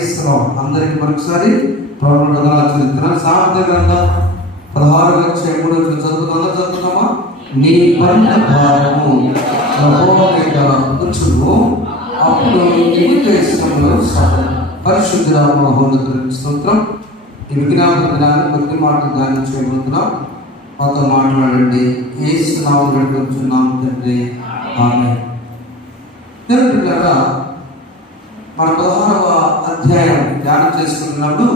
క్రైస్తవం అందరికి మరొకసారి చెప్తున్నాను. సామెతల గ్రంథం 16:3 చదువుతున్నామా? నీ పనుల భారము యెహోవా మీద ఉంచుము, అప్పుడు నీవు దేశంలో పరిశుద్ధ మహోన్నతునికి స్తోత్రం. ఈ విజ్ఞాపన దినాన్ని కొద్ది మాటలు ధ్యానం చేయబోతున్నాం. మాతో మాట్లాడండి. యేసు నామములో కూర్చున్నాం తండ్రి, ఆమేన్. మన 16వ అధ్యాయం ధ్యానం చేసుకుంటున్నప్పుడు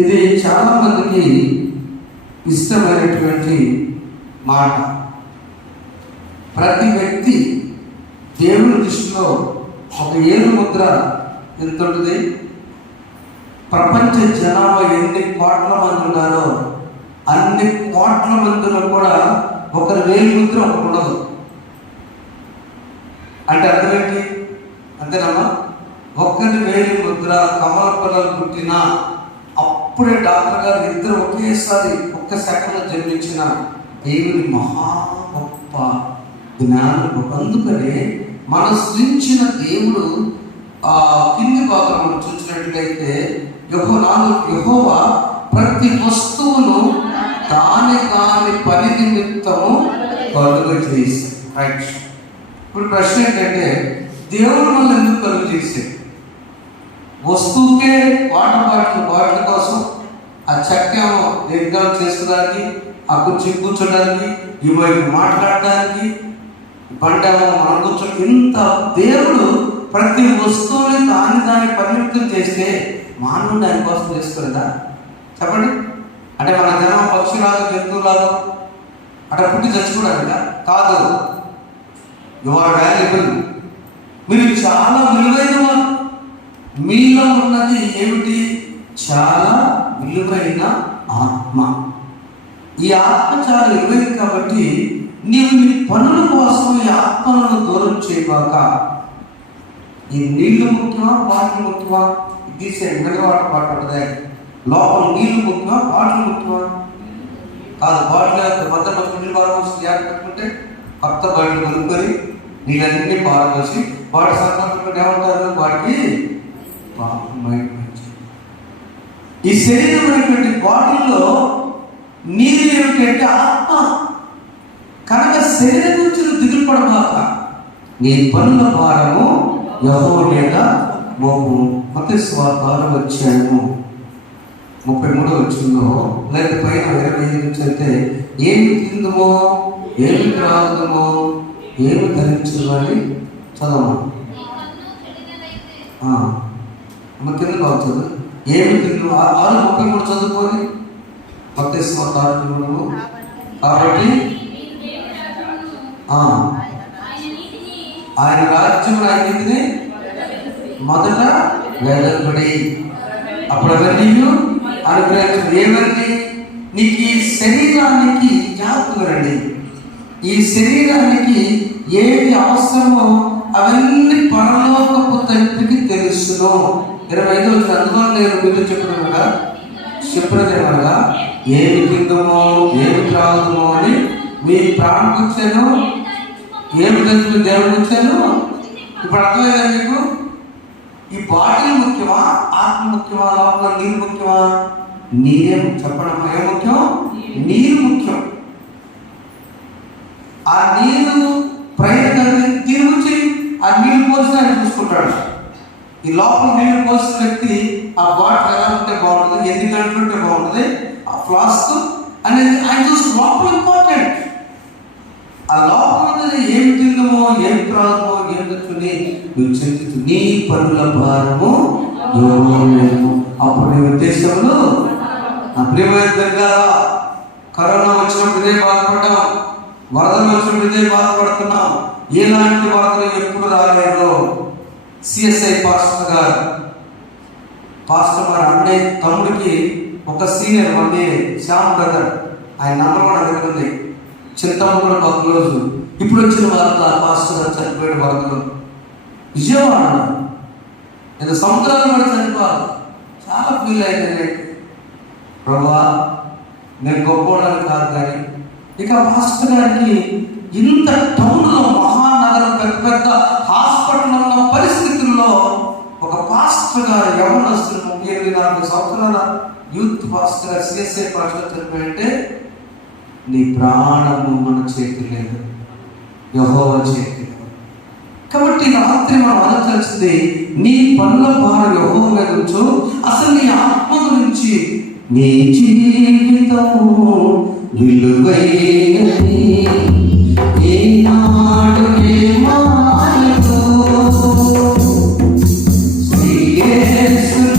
ఇది చాలా మందికి ఇష్టమైనటువంటి మాట. ప్రతి వ్యక్తి దేవుని దృష్టిలో ఒక ఏలు ముద్ర ఎంత ఉంటుంది? ప్రపంచ జనాభా ఎన్ని కోట్ల మంది ఉన్నారో అన్ని కోట్ల మందిలో కూడా ఒకరి వేలు ముద్ర ఒకటి ఉండదు. అంటే అర్థమేంటి? అంతేనమ్మా? ఒక్కరి వేలు ముద్ర కమల పిల్లలు పుట్టినా అప్పుడే డాక్టర్ గారు ఇద్దరు ఒకేసారి ఒక్క సెకండ్లో జన్మించిన దేవుని మహా గొప్ప జ్ఞానం. అందుకనే మన సృష్టించిన దేవుడు కింది భాగం మనం చూసినట్లయితే యెహోవా ప్రతి వస్తువును దాని పని నిమిత్తము కలుగ చేశాడు. రైట్. ఇప్పుడు ప్రశ్న ఏంటంటే, దేవుడు మనల్ని ఎందుకు కలుగ చేశాడు? వస్తువుకే వాటర్ బాటిల్ కోసం, ఆ చక్కేమో యజ్ఞాలు చేసుకోవడానికి, ఆ కుర్చీ కూర్చోడానికి, ఈ వైపు మాట్లాడడానికి, బండేమో మనం కూర్చొని, ఇంత దేవుడు ప్రతి వస్తువుని దాని పరిమితం చేస్తే మానవుడు దానికోసం చేసుకోలేదా? చెప్పండి. అంటే మన జనం పక్షులాగా జంతువులాగా అక్కడ పుట్టి చచ్చిపోవడానికి కాదు. You are valuable. మీరు చాలా విలువైన వారు. మీలో ఉన్నది ఏమిటి? చాలా విలువైన ఆత్మ. ఈ ఆత్మ చాలా విలువైంది కాబట్టి నీవు నీ పనుల కోసం ఈ ఆత్మలను దూరం చేయబాక. ఈ నీళ్లు ముఖ్యమా, బాటిల్ ముఖ్యమా? తీసే మినరల్ వాటర్ లోపల నీళ్లు ముఖ్యమా, బాటిల్ ముఖ్యమా? కాదు. బాటిల్ మధ్య నీళ్ళు పారబోసి పెట్టుకుంటే కొత్త బాటిల్ కొనుక్కొని నీళ్ళన్నీ పారబోసి వాటి సందర్భంగా ఏమంటారు? వాటికి ఈ శరీరం అనేటువంటి బాటిల్లో నీరు ఏమిటంటే ఆత్మ. కనుక శరీరం నుంచి దిగులు పడబాక. నీ పనుల భారము యెహోవా మీద మోపు. మత్తయి సువార్త 6:33 లేదా పైన 25 నుంచి అయితే, ఏమి తిందుమో, ఏమి త్రాగుదమో, ఏమి ధరించమని చదవమా. కింద బాగుతుంది. ఏమి తిందు 6:33 చదువుకొని మత్తయి సువార్త 6:33. కాబట్టి ఆయన రాజ్యం, ఆయన నీతిని మొదట వెదకబడి అప్పుడు అవన్నీ అనుగ్రహించండి. ఏమని? నీకు ఈ శరీరానికి జాగ్రత్తగా రండి. ఈ శరీరానికి ఏది అవసరమో అవన్నీ పరలోకపు తండ్రికి తెలుసును. 25 అందులో నేను మీతో చెప్పినదేమనగా ఏమి తిందుమో, ఏమి త్రాగుదమో అని మీ ప్రాణం వచ్చాను, ఏమి తెలుసు దేవుడికి వచ్చాను. ఇప్పుడు అర్థమైందా మీకు? ఈ బాటిల్ ముఖ్యమా, ఆత్మ ముఖ్యమా, లోపల నీరు ముఖ్యమా? నీరే చెప్పడం. ఏం ముఖ్యం? నీరు ముఖ్యం. ఆ నీరు ప్రయత్నం దీని గురించి ఆ నీళ్ళు పోసిన ఆయన చూసుకుంటాడు. ఈ లోపల నీళ్ళు పోసిన వ్యక్తి ఆ బాటిల్ ఎలా ఉంటే బాగుంటుంది, ఎన్ని గంటలు ఉంటే బాగుంటుంది, ఆ ఫ్లాస్క్ అనేది ఆయన చూసి లోపల ఇంపార్టెంట్. ఆ లోపల ఏమి తిందమో, ఏం త్రాగుమో, ఏం తెచ్చుని నువ్వు చింతించు. నీ పనుల భారము అప్పుడు నీ ఉద్దేశంలో అప్రియమైనంగా. కరోనా వచ్చినప్పుడు ఇదే బాధపడ్డాం, వరదలు వచ్చినప్పుడు ఇదే బాధపడుతున్నాం. ఎలాంటి వరదలు ఎప్పుడు రాలేదు. సిఎస్ఐ పాస్టర్ గారు అన్నయ్య తమ్ముడికి ఒక సీనియర్ మంది శ్యామ్ బ్రదర్, ఆయన నంబర్ కూడా దగ్గర ఉంది. చింతమ్మలో ఒక రోజు ఇప్పుడు వచ్చిన వార్త, పాస్టర్ గారు చనిపోయాడు వరదలు. విజయవాడ నేను సముద్రాలు కూడా చనిపోవాలి. చాలా ఫీల్ అయింది. ప్రభా, నేను గొప్పవాడని కాదు, కానీ ఇక పాస్టర్ గారికి ఇంత టౌన్లో మహానగరం పెద్ద హాస్పిటల్ ఉన్న పరిస్థితుల్లో ఒక పాస్టర్ యవ్వనస్తులు 38-40 సంవత్సరాల యూత్ పాస్టర్ సిఎస్ఐ పాస్టర్ చెప్పారంటే, నీ ప్రాణము మన చేతి లేదు, యెహోవా చేతి. కాబట్టి రాత్రి మనం ఆలోచించింది, నీ పనుల భారం యెహోవా మీద ఉంచు. అసలు నీ ఆత్మ గురించి, నీ జీవితము విలువైనది, ఈనాడు ఏమాయతో శ్రీయేసునామం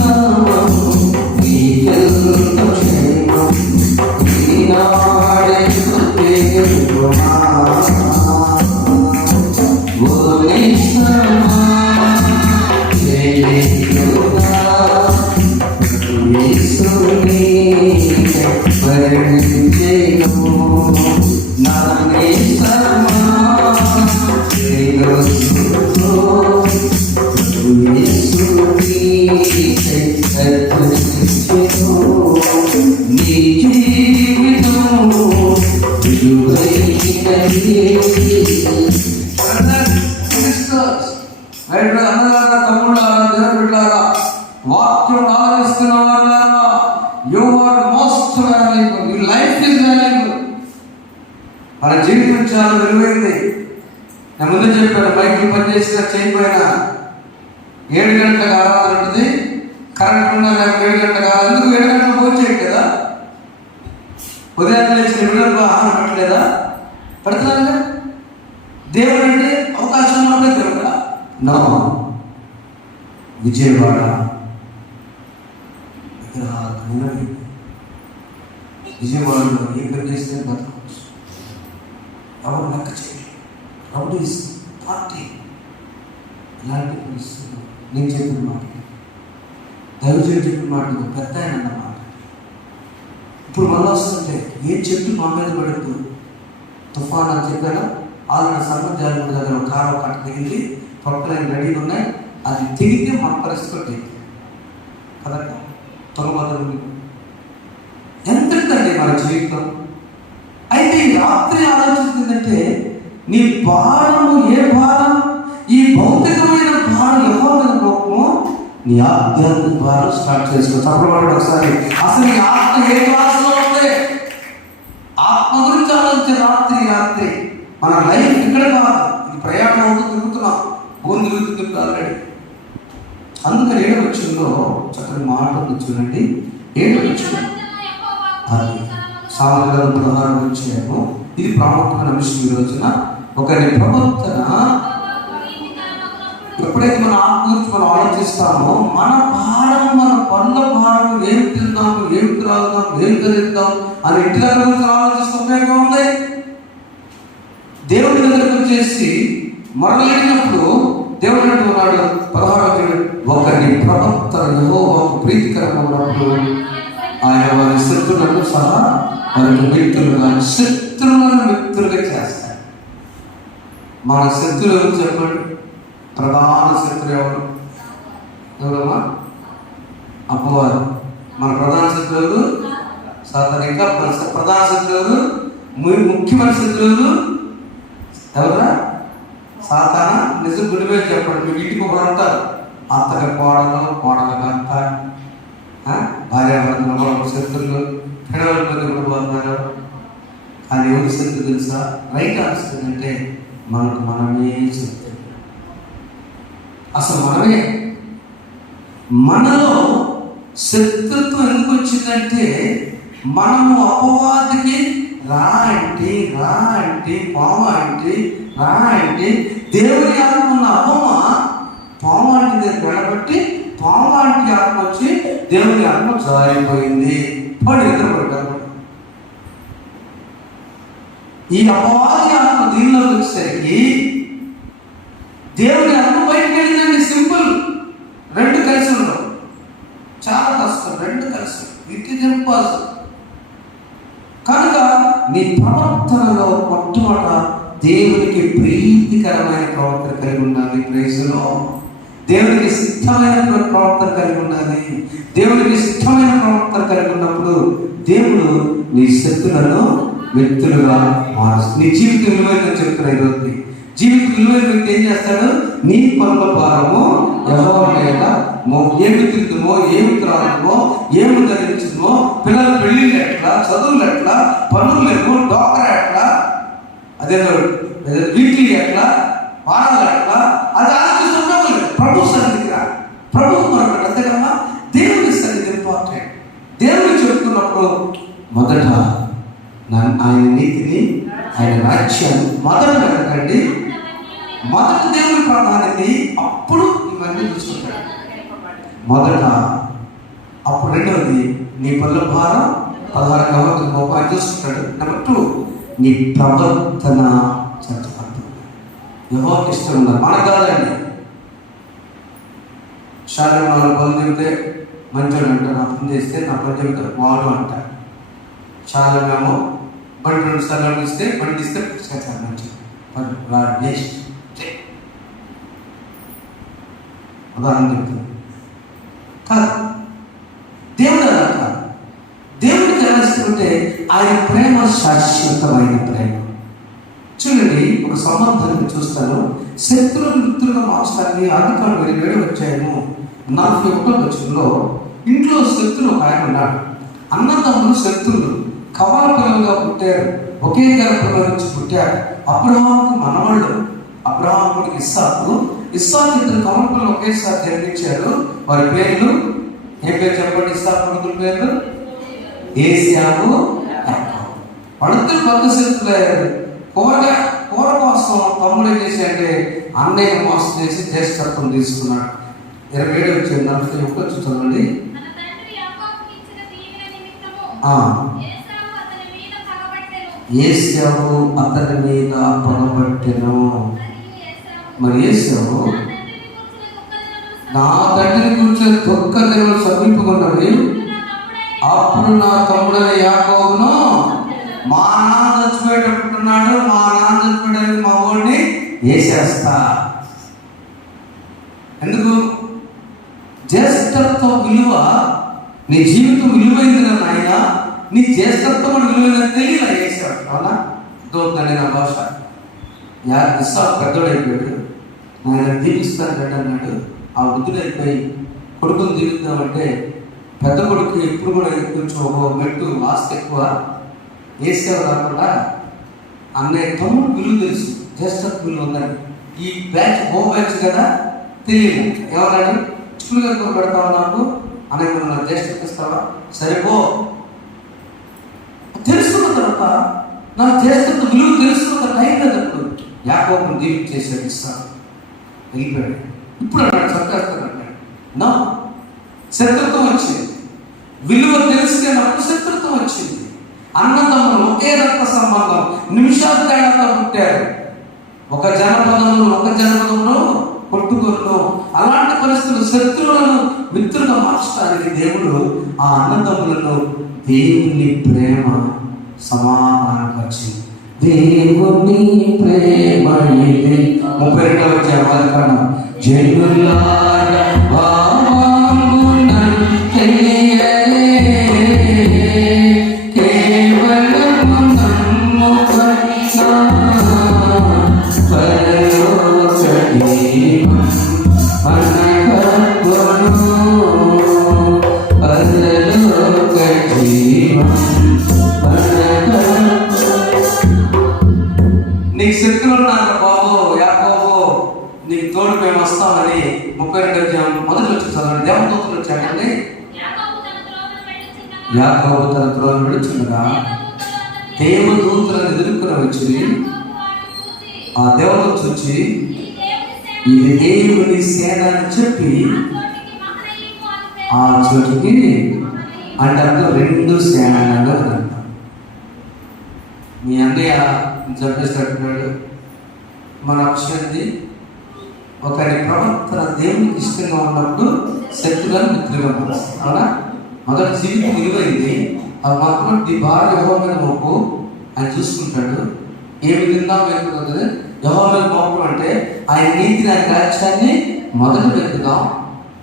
నీకెంత క్షేమం, ఈనాడే కృపా ఓ నిశ్చయమా జయయుగా యేసుని పరిణించెను నా నిశ్చయమా జయయుగా యేసుని పరిణించెను నీ జీవితము విలువైనది. అన్నగారా, తమ్ముళ్ళారా, దేవుని బిడ్డలారా, వాక్యం ఆలోచిస్తున్న వాళ్ళారా, you are most valuable, your life is valuable. మన జీవితం చాలా విలువైంది. నేను ముందు చెప్పాను, బైకులు పనిచేసినా చేయకపోయినా 7 గంటలకు ఆరాధన ఉంటుంది, కరెంట్ ఉన్నా లేక 7 గంటలకు ఆరాధన. ఎందుకు 7 గంటలకు పోచేయండి కదా, ఉదయం లేచిన విడుదలకు ఆహారం పెట్టలేదా? పెడుతున్నారుగా. దేవుడు అంటే అవకాశం ఉన్నప్పుడే దేవుడా? నో. విజయవాడ విజయవాడలో ఏ పని చేస్తే బతకవచ్చు, ఎవరు లెక్క చేయాలి, రౌడీస్ పార్టీ, ఇలాంటి పరిస్థితులు. నేను చెప్పిన మాట, దైవజనుడు చెప్పిన మాట, పెద్ద ఆయన అన్నమాట. ఇప్పుడు మళ్ళీ వస్తుంటే ఏ చెట్టు మా మీద పడద్దు, తుఫాన్ అని చెప్పారా? ఆల్రెడీ సర్వజాల దగ్గర కారం కట్ట తెగింది, పక్కన రెడీగా ఉన్నాయి. అది తెగితే మన పరిస్థితి కదక తొలబద్దలు ఎంతండి మన జీవితం. అయితే ఈ రాత్రి ఆలోచిస్తుందంటే, నీ భారము ఏ భారం? ఈ భౌతికమైన భారం ఎవరి కోపము, నీ ఆధ్యాత్మిక భారం స్టార్ట్ చేసుకో. తప్పకుండా ఒకసారి అసలు నీ ఆత్మ ఏ భాషలో ఉంది? ఆత్మ గురించి ఆలోచించే రాత్రి మన లైఫ్ ఇక్కడ కాదు, ఇది ప్రయాణం అవుతూ తిరుగుతున్నాం, భూమి తిరుగుతుంది ఆల్రెడీ. అందుకని 7వ వచనంలో చక్కని మాట ఉంది చూడండి. 7వ వచనం అది సామాన్యుల 16 వచ్చాము. ఇది ప్రాముఖ్యమైన విషయం. ఈ రోజున ఒకరి ప్రవర్తన ఎప్పుడైతే మన ఆత్మ గురించి మనం ఆలోచిస్తామో, మన భారం, మన పనుల భారం, ఏం తిందాం, ఏం త్రాగుదాం, ఏం ధరిద్దాం అని ఇంటి గురించి ఆలోచిస్తాం. ఉంది దేవుడి దగ్గరకు వచ్చేసి మరలేనప్పుడు దేవుడు అంటున్నాడు 16 ఒకరి ప్రవర్తన యెహోవాకు ప్రీతికరమైనప్పుడు ఆయన వారి శత్రువులను సహా వారికి మిత్రులుగా చేస్తాడు. మన శత్రువులు చెప్పండి, ప్రధాన శత్రువు ఎవరమ్మా? అపవాది. మన ప్రధాన శత్రువులు సాధారణ, ఇంకా ప్రధాన శత్రువులు, ముఖ్యమైన శత్రువులు ఎవరా? సాతాన. నిజం గుడివే చెప్పండి. మీ ఇంటికి ఒకరు ఉంటారు, అత్తగా కోడలు, కోడలకు అత్త, భార్యాభర్తలు శత్రులు, పిల్లల మంది కూడా పోతున్నారు. అది ఎవరి శత్రు తెలుసా? రైట్ ఆన్సర్ అంటే మనకు మనమే శత్రు. అసలు మనమే. మనలో శత్రుత్వం ఎందుకు వచ్చిందంటే, మనము అపవాదికి రా అంటే పాము అంటే దేవుని ఆత్మ ఉన్న అపమ పాము అంటే దగ్గర వెళ్ళబట్టి పాము అంటే ఆత్మ వచ్చి దేవుని ఆత్మ జారిపోయింది, పడి ఎదురుపడ్డారు. ఈ అపవాది ఆత్మ దీనిలోకి వచ్చేసరికి దేవుని ఆత్మ బయటకు వెళ్ళిందండి. సింపుల్. 2 కలిసి ఉండవు, చాలా కష్టం. 2 కలిసి, ఇట్ ఈజ్ ఇంపాసిబుల్. కనుక నీ ప్రవర్తనలో మొట్టమొదట దేవునికి ప్రీతికరమైన ప్రవర్తన కలిగి ఉండాలి. ప్రైజ్లో దేవునికి సిద్ధమైన ప్రవర్తన కలిగి ఉండాలి. దేవునికి సిద్ధమైన ప్రవర్తన కలిగి ఉన్నప్పుడు దేవుడు నీ శత్రులను వ్యక్తులుగా మారుస్తుంది. నీ జీవితం విలువైన చెప్తున్నా ఈరోజు. జీవితం విలువైన వ్యక్తి ఏం చేస్తాడు? నీ పనుల భారము యెహోవా మీద ఏమి తిందుమో, ఏమి త్రాగుమో, ఏమి ధరించుమో, పిల్లల పెళ్ళిళ్ళు ఎట్లా, చదువులు ఎట్లా, పనులు లేవు, డాక్టర్ ఎట్లా, అదే వీక్లీ ఎట్లా, వారాలు ఎట్లా, అది ఆలోచిస్తున్నాము. ప్రభు సన్నిధిగా ప్రభు మనకు అంతేకమ్మా. దేవుని సన్నిధి ఇంపార్టెంట్. దేవుని చెప్తున్నప్పుడు మొదట ఆయన నీతిని, ఆయన రాజ్యాన్ని మొదట వెతకండి. మొదట దేవుని ప్రాధాన్యత, అప్పుడు ఇవన్నీ చూసుకుంటాడు మొదట. అప్పుడు రెండవది నీ పనుల భారం 16 కాబట్టి 30 చూసుకుంటాడు. నెంబర్ 2 నీ ప్రవర్తన చట్టపడతాడు. యెహోవాకి ఇష్టం ఉన్నారు, మన కాదండి. శారీరక వాళ్ళు పనులు చెబితే మంచోడు అంటారు, నా పని చేస్తే నా పని చెబుతారు వాడు అంటారు. శారీరమేమో బండి 2 సార్లు ఇస్తే బండి ఇస్తే మంచి వేస్ట్. ఉదాహరణ చెప్తాను కాదు. దేవుడు అలా కాదు. దేవుడికి ఎలా ఇస్తుంటే ఆయన ప్రేమ శాశ్వతమైన ప్రేమ. చూడండి, ఒక సంబంధాన్ని చూస్తాను. శత్రువులు మిత్రులుగా మార్చడానికి ఆదికాండం 27 వచ్చాయను 41వ వచనంలో ఇంట్లో శత్రువు ఒక ఆయన ఉన్నాడు. అన్నదమ్ములు శత్రువులు, కవల పిల్లలుగా పుట్టారు, ఒకే గర్భంలో నుంచి పుట్టారు. అబ్రహాముకు మనవళ్ళు, అబ్రహాముకి ఇస్సాకు ఇద్దరు కవల పిల్లలు ఒకేసారి జన్మించారు. వారి పేర్లు ఏం పేరు చెప్పండి? ఇస్సాకు కొడుకుల పేర్లు ఏశావు, యాకోబు. వాళ్ళిద్దరు పెద్ద శత్రులయ్యారు. కూర కోసం తమ్ముడు ఏం చేశాడంటే అన్నయ్య మోసం చేసి జ్యేష్ఠత్వం తీసుకున్నాడు. 27 వచ్చి 41 చదవండి. ఏశావు అతని మీద పగబట్టెను. మరి ఏశావు నా తండ్రిని కూర్చొని దుఃఖ దినములు సమీపకున్నవి. అప్పుడు నా తమ్ముడైన యాకోబును మా నాన్న చచ్చిపోయేటట్టున్నాడు, మా నాన్న చచ్చిపోయేది మా ఊడిని వేసేస్తా. ఎందుకు? జ్యేష్ఠత్వ విలువ, నీ జీవితం విలువైంది కదా ఆయన, నీ జ్యేష్ఠత్వం విలువైన తెలియలా వేసాడు. అవునా? దోద్దని నా భాష. ఇస్సాకు పెద్దోడైపోయాడు, ఆయన దీపిస్తాను కదా అన్నాడు. ఆ వృద్ధుడైపోయి కొడుకుని దీపిద్దామంటే పెద్ద కొడుకు ఎప్పుడు కూడా కొంచెం ఒక మెట్టు ఆస్తి ఎక్కువ. ఏసావు రాకుండా అన్నయ్య తమ్ముడు విలువ తెలుసు, జ్యేష్ఠత్వ విలువ ఉందని. ఈ బ్యాచ్ బ్యాచ్ కదా తెలియదు. ఏమన్నాడు? స్కూల్గా పెడతావా నాకు అన్నయ్య, నా జ్యేష్ఠత్వ ఇస్తావా? సరిపో. తెలుసుకున్న తర్వాత నా జ్యేష్ఠత్వ విలువ తెలుసుకున్న టైం లేదప్పుడు యాకోబుని దీపం చేశాడు. ఇస్తాను వెళ్ళిపోయాడు. ఇప్పుడు అన్నాడు చంపేస్తాను అన్నాడు. నా శత్రుత్వం వచ్చింది, విలువ తెలిసినప్పుడు శత్రుత్వం వచ్చింది. అన్నదమ్ములు ఒకే రక్త సంబంధం, నిమిషాలు తేడాతో పుట్టారు. ఒక జనపదంలో కొట్టుకొను. అలాంటి పరిస్థితులు శత్రువులను మిత్రులుగా మార్చడానికి దేవుడు ఆ అన్నదమ్ములను దేవుని ప్రేమ సమాధానపరిచింది. దేవుని ప్రేమ 32వ అధ్యాయం జనులారా నీకు శక్తులు ఉన్నారు బాబు యాకోబు, నీకు తోడు మేము వస్తామని 32వ అధ్యాయం మొదటి వచ్చి చదవండి. దేవదూతలు వచ్చాడండి. యాకోబు తన త్రోవను విడుచుండగా దేవదూతలను ఎదుర్కొని వచ్చి ఆ దేవదూత చూచి ఇది దేవుని సేన అని చెప్పి ఆ చోటికి అంటే అర్థం 2 సేనలు అంటారు. మీ అన్నయ్య చంపేసినట్టున్నాడు. మన విషయాన్ని ఒకరి ప్రవర్తన దేవునికి ఇష్టంగా ఉన్నప్పుడు శత్రులను మిత్రులుగా మారుస్తుంది. అవునా? మొదటి జీవితం విలువైంది. అది మాత్రం నీ భార్య యెహోవా మీద మోపు ఆయన చూసుకుంటాడు. ఏమి తిందా వెతుకుతుంది. యెహోవా మీద మోపు అంటే ఆయన నీతిని, ఆయన రాజ్యాన్ని మొదట వెతుకుదాం,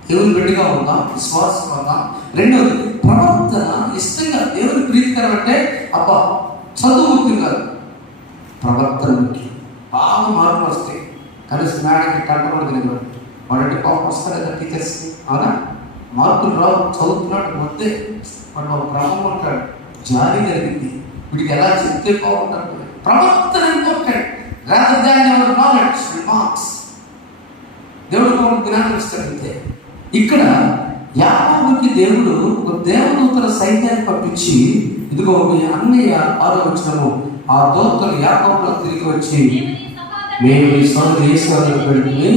దేవుని బిడ్డగా ఉందాం, విశ్వాసం ఉందాం. రెండవది ప్రవర్తన ఇష్టంగా దేవుని ప్రీతికరం అంటే అబ్బా చదువు ముఖ్యం కాదు, ప్రవర్తన ముఖ్యం. బాగా మార్పులు వస్తాయి. కనీసం మేడకి కంట్రోల్ తినగలరు. వాడంటే కోపం వస్తారు కదా టీచర్స్కి, అవునా? మార్కులు రావు, చదువుతున్నాడు వద్దే, వాడు ఒక క్రమం ఉంటాడు, జారీ జరిగింది, వీడికి ఎలా చెప్తే బాగుంటాడు. ప్రవర్తన important rather than your knowledge and marks. దేవుడు మనకు జ్ఞానం ఇస్తాడంతే. ఇక్కడ యాకోబుకి దేవుడు ఒక దేవదూతల సైన్యాన్ని పంపించి, ఇదిగో మీ అన్నయ్య ఆలోచనము, ఆ దూతలు యాకోబులో తిరిగి వచ్చి మేము ఈ సోదరు ఏసావును పెడితే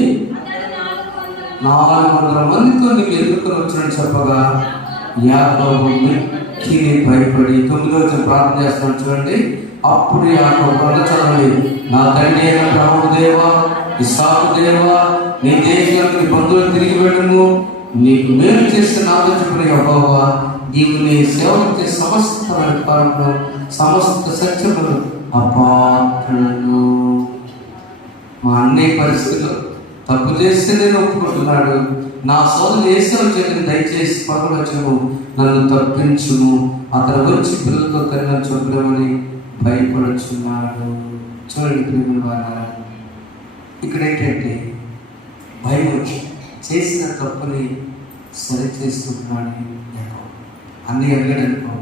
400 మందితో నీకు ఎదుర్కొని వచ్చినట్టు చెప్పగా యాకోబు మిక్కిలి భయపడి 9వ వచనం ప్రార్థన చేస్తున్నాడు చూడండి. అప్పుడు యాకోబు చదవండి, నా తండ్రి అయిన ప్రభువు దేవా, ఇస్సాకు దేవా, నీ దేశానికి నీ బంధువులు తిరిగి వెళ్ళము, నీకు మేలు చేస్తే నాతో చెప్పిన యెహోవా, నీవు నీ సేవకు సమస్తమైన కారణము సమస్త సత్యములు అపాత్రులను. మా అన్నయ్య పరిస్థితులు తప్పు చేస్తే నేను ఒప్పుకుంటున్నాడు, నా సోదరు ఏసావు చెప్పిన దయచేసి పగలొచ్చును, నన్ను తప్పించుము, అతను వచ్చి పిల్లలతో కన్నా చూడమని భయపడుచున్నాడు. చూడండి ప్రియమైన వారా, ఇక్కడ ఏంటంటే భయం వచ్చి చేసిన తప్పుని సరి చేసుకుంటున్నాడు. అన్నీ అడిగాడనుకో,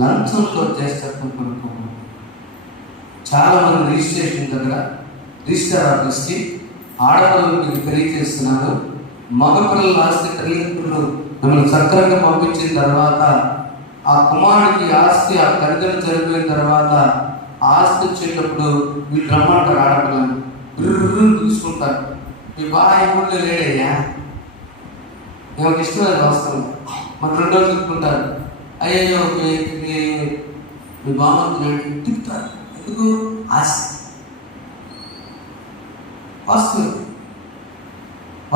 లంచంతో చేస్తారు కొనుక్కో. చాలామంది రిజిస్ట్రేషన్ దగ్గర రిజిస్టర్ ఆఫీస్కి ఆడపిల్లలకు పెళ్లి చేస్తున్నారు. మగపిల్లలు ఆస్తి తల్లిదండ్రులు మిమ్మల్ని సక్రంగా పంపించిన తర్వాత ఆ కుమారుడికి ఆస్తి ఆ తల్లిదండ్రులు చనిపోయిన తర్వాత ఆస్తి వచ్చేటప్పుడు వీళ్ళు రమ్మంటారు, ఆడపిల్లని బిర్రు తీసుకుంటారు. మీ బాగా ఊళ్ళో లేడయ్యా, నాకు ఇష్టమైన వస్తాను, మన 2 రోజులు తిప్పుకుంటారు. అయ్యో మీ బామ్మకు తిప్పుతారు. ఎందుకు? ఆస్తి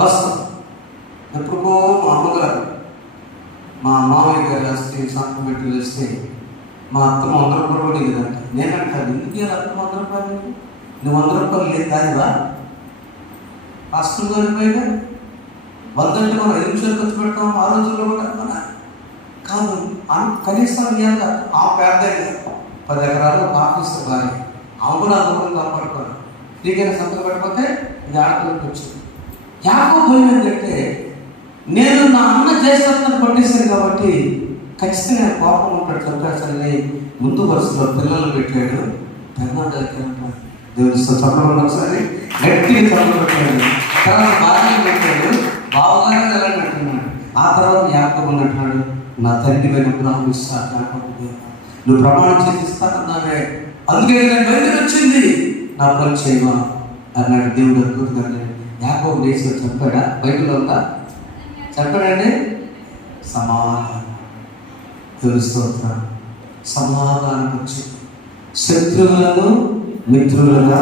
వస్తుంది. ఎప్పుడుకో మా అమ్మగారు మా మామయ్య గారు ఆస్తి సంతకం పెట్టి వేస్తే మా అత్తమ్మ 100 రూపాయలు కూడా లేదంట. నేనంటాను, ఎందుకు అత్తమ్మ 100 రూపాయలు? నువ్వు 100 రూపాయలు లేదు దానివా కష్టం గారిపోయినా 100 అంటే మనం 5 నిమిషాలు ఖర్చు పెడతాం ఆ రోజుల్లో కూడా కాదు. కనీసం ఆ పేద 10 ఎకరాలు ఒక ఆఫీస్ భార్య, ఆమె కూడా దూరం కాపాడుకోవాలి. నీకైనా సంతకం పెట్టకపోతే ఇది ఆడపిల్లకి వచ్చింది. యాకోబు ఏంటంటే, నేను నా అన్న చేస్తాను పట్టేశాను కాబట్టి ఖచ్చితంగా కోపం ఉంటాడు, చంపేస్తానని ముందు వరుసలో పిల్లలు పెట్టాడు. పెద్దవాళ్ళ దగ్గర దేవుడు చప్పలు ఒకసారి గట్టిగా చప్పలు పెట్టాడు. తర్వాత భార్య పెట్టాడు, బావగానే ఎలా అంటున్నాడు. ఆ తర్వాత యాకోబు అంటున్నాడు, నా తండ్రి మీద ప్రారంభిస్తాను యాకోబు, నువ్వు ప్రమాణం చేసి ఇస్తానన్నావే, అందుకే నేను బయటకు వచ్చింది, నా పని చేయవా అన్నాడు. దేవుడు అద్భుతంగా యాకోబు లేచి చెప్పాడా? బైబిల్లో ఉందా? చెప్పాడండి. సమాధానం తెలుస్తోంది. సమాధానం వచ్చి శత్రువులను మిత్రులుగా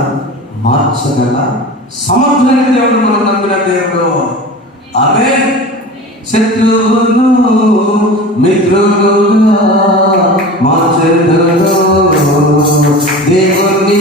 మార్చగల సమర్థులైన దేవుడు మనం నమ్మిన దేవుడు. ఆమేన్. శత్రువును మిత్రులుగా మార్చగలడు దేవుని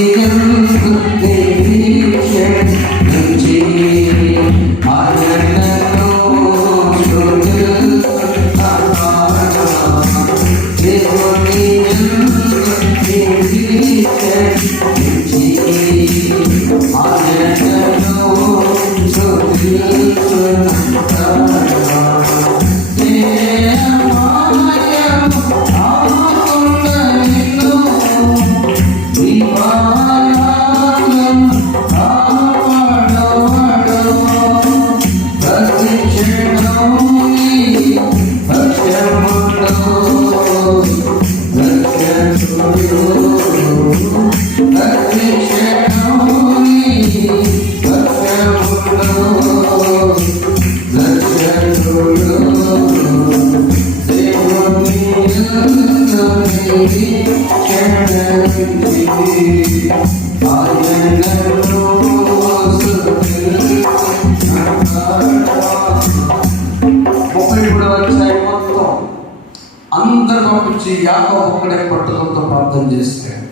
అందరు పంపించి యాకోబు ఒక్కడే పట్టుదలతో ప్రార్థన చేస్తాడు.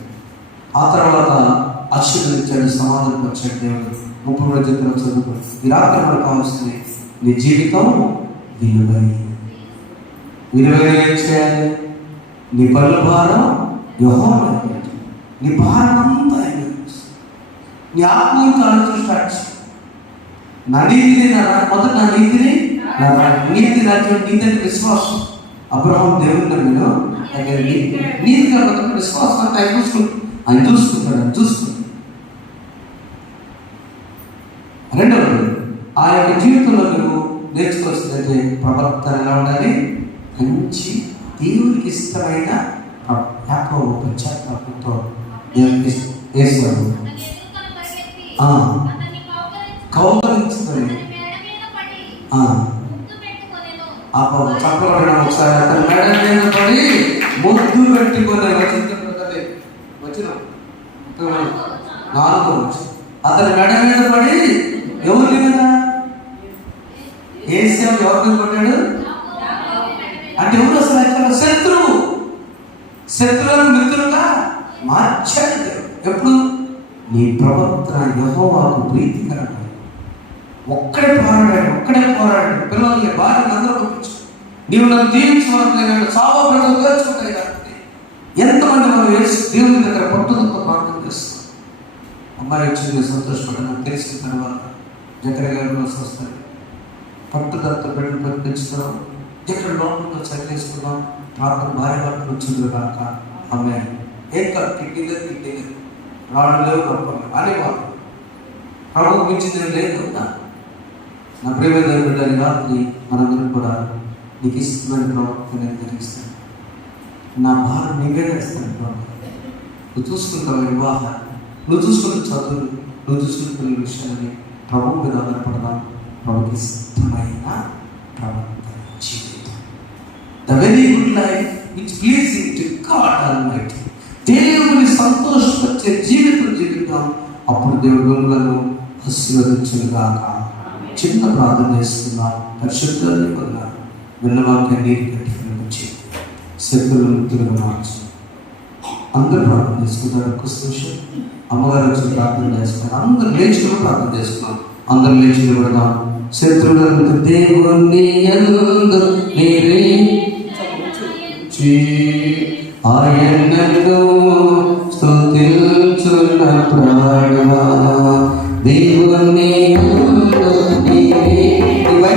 ఆ తర్వాత ఆశీర్వదించాడు, సమాధానపరిచాడు దేవుడు. 30 రోజులు చదువుకో. ఈ రాత్రి మనకు కావాల్సింది నీ జీవితం విలువైన. ఏం చేయాలి? నీ పనుల భారం యెహోవా, నీ భారం అంతా నీ ఆత్మీయత ఆలోచన స్టార్ట్ చేయి. నా నీతిని మొదట నా నీతిని నీతి రాజ్యం నీతి అంటే విశ్వాసం. అబ్రహాం దేవుని నమ్మిన నీతి కాబట్టి విశ్వాసం అంటే ఆయన చూసుకుంటాడు. రెండవది ఆ యొక్క జీవితంలో నువ్వు నేర్చుకోవాల్సిందంటే ప్రవర్తన ఎలా ఉండాలి? మంచి దేవునికి ఇష్టమైన పశ్చాత్తాపంతో దేవునికి వేసుకోవాలి. కౌగలించుకొని చెప్పబడిన ఒకసారి అతని మెడ మీద పడి ముద్దు పెట్టుకునే వచ్చిన 4వ వచనం. అతని మెడ మీద పడి ఎవరి మీద? ఏసేవ ఎవరి మీద పడ్డాడు అంటే ఎవరు అసలు ఇక్కడ? శత్రువులను మిత్రులుగా మార్చాడు దేవుడు. ఎప్పుడు? నీ ప్రవర్తన యెహోవాకు ప్రీతికరమైన. ఒక్కడే పోరాడాడు. పిల్లల్ని భార్యను అందరూ పంపించు, నీవు నన్ను దీవించవరకు నేను సావో ప్రజలు నేర్చుకుంటాయి కాబట్టి ఎంతమంది మనం దేవుని దగ్గర పట్టుదలతో ప్రార్థన చేస్తాం. అమ్మాయి వచ్చింది సంతోషపడి నాకు తెలిసిన తర్వాత జకర్యా గారిలో వస్తాయి పట్టుదలతో బిడ్డలు పెంచుతున్నాం. ఎక్కడ లోపంలో చదివేసుకున్నాం ప్రార్థన భార్య భర్తలు వచ్చింది కాక అమ్మాయి ఏం కాదు కిడ్నీ రాళ్ళు లేవు నమ్మకం అనేవాళ్ళు. ప్రభువు మించింది లేదు. నా ప్రియమైన బిడ్డని రాత్రి మనందరం కూడా నీకు ఇష్టమైన ప్రవర్తన నేను జరిగిస్తాను. నా భారం నీకే ఇస్తాను. నువ్వు చూసుకుంటావు వివాహం, నువ్వు చూసుకున్న చదువులు, నువ్వు చూసుకుంటున్న విషయాన్ని ప్రభువు మీద ఆధారపడదాం. ప్రభుకి ఇష్టమైన ప్రవర్తన జీవితం, the very good life which pleasing to God almighty. దేవుని సంతోషపరిచే జీవితం జీవితం. అప్పుడు దేవుడు మిమ్మల్ని ఆశీర్వదించుగాక. చిన్న ప్రార్థన చేస్తున్నాం. పరిశుద్ధాన్ని పొందాలి. విన్నవాక్యం నీరు కట్టి శక్తులు ముక్తులుగా మార్చు. అందరూ ప్రార్థన చేసుకుంటారు. ఒక్క నిమిషం అమ్మగారు వచ్చి ప్రార్థన చేస్తున్నారు. అందరూ లేచుకుని ప్రార్థన చేసుకున్నాం. అందరూ లేచి నిలబడదాం. శత్రువులకు దేవుని యందు నిరీక్షించి ఆయనను స్తుతించున ప్రాణమా దేవుని యందు నిరీక్షించి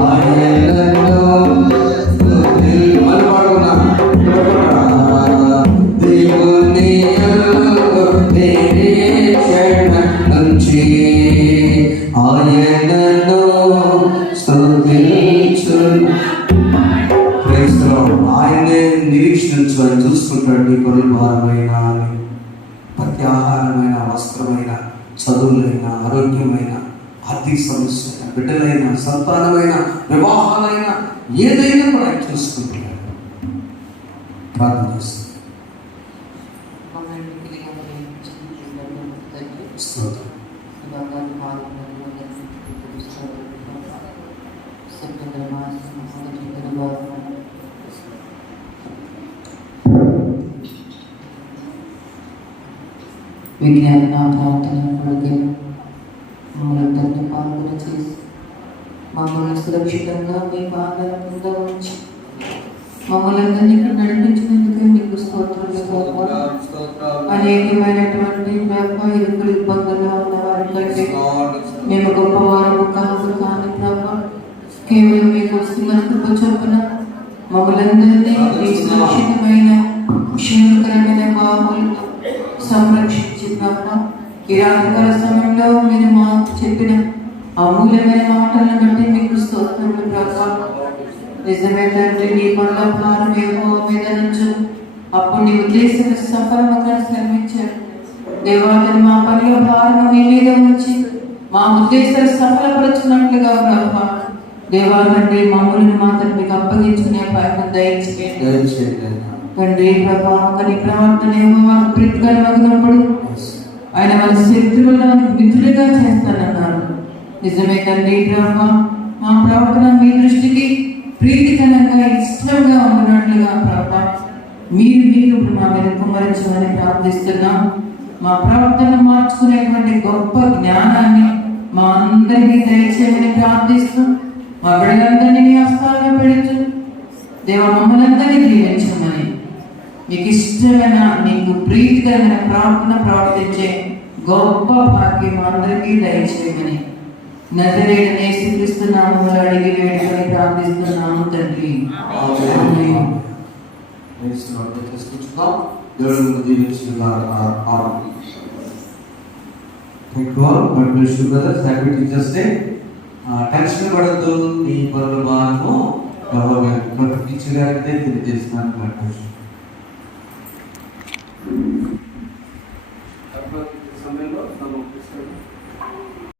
ఆయనను దేవుని యందు నిరీక్షణ నుంచి ఆయనను స్తుతించున. ఆయనే నిరీక్షించు, ఆయన చూసుకుంటాడు. నీ పనులు భారమైన, ప్రతి ఆహారమైన, వస్త్రమైన, చదువులైన, ఆరోగ్యమైన, ఆర్థిక సమస్య, బిడ్డలైన, సంతానమైన, వివాహాలైన, ఏదైనా కూడా ఆయన చూసుకుంటున్నాడు. ప్రార్థన చేస్తాను. విజ్ఞాన ప్రార్థన కొరకు మమ్మల్ని పాల్గొన చేసి మమ్మల్ని సురక్షితంగా మీ పాదాల కింద ఉంచి మమ్మల్ని అందరినీ ఇక్కడ నడిపించినందుకు మీకు స్తోత్రాలు. అనేకమైనటువంటి ఇరుకులు ఇబ్బందుల్లో ఉన్న వారి కంటే మేము గొప్పవారు కాదు కానీ ప్రభా, కేవలం మీకు వస్తున్న కృప చొప్పున మమ్మల్ందరినీ మీ సురక్షితమైన క్షేమకరమైన బాహులతో సంరక్షించి ప్రభా, ఈ రాత్రికాల సమయంలో మీరు మాకు చెప్పిన అమూల్యమైన మాటలను బట్టి మీకు స్తోత్రములు ప్రభా. నిజమే తండ్రి, నీ పనుల భారం ఏమో మీద నుంచి అప్పుడు నీ ఉద్దేశం సఫలముగా శ్రమించారు దేవాతని. మా పనిలో భారం మీ మీద ఉంచి మా ఉద్దేశాలు సఫలపరుచున్నట్లుగా ప్రభా దేవాతండ్రి మమ్మల్ని మాత్రం మీకు అప్పగించుకునే ప్రయత్నం దయచేయండి తండ్రి. ప్రభా నీ ప్రవర్తన ఏమో మాకు ప్రీతికరమగినప్పుడు ఆయన వాళ్ళ శత్రువులను మిత్రులుగా చేస్తానన్నారు. నిజమే తండ్రి ప్రభా, మా ప్రవర్తన మీ దృష్టికి ప్రీతికరంగా ఇష్టంగా ఉన్నట్లుగా ప్రభా మీరు మా మీద కుమ్మరించమని ప్రార్థిస్తున్నాం. మా ప్రవర్తన మార్చుకునేటువంటి గొప్ప జ్ఞానాన్ని మా అందరికీ దయచేయమని ప్రార్థిస్తూ మా బిడ్డలందరినీ మీ హస్తాల్లో పెడుతూ దేవ మమ్మల్ని దీవించమని మీకు ఇష్టమైన మీకు ప్రీతికరమైన ప్రార్థన ప్రవర్తించే గొప్ప భాగ్యం అందరికీ దయచేయమని నజరేయుడైన యేసుక్రీస్తు నామములో అడిగి వేడుకొని ప్రార్థిస్తున్నాము తండ్రి. ఆమేన్. తీసుకుంటున్నాం. దేవుడు మిమ్మల్ని దీవించుగాక. ఆమేన్. Thank you all. God bless you brothers. Happy Teachers Day. Tension పడద్దు, మీ పనుల భాగము టీచర్ గారికి తెలియజేస్తున్నాను.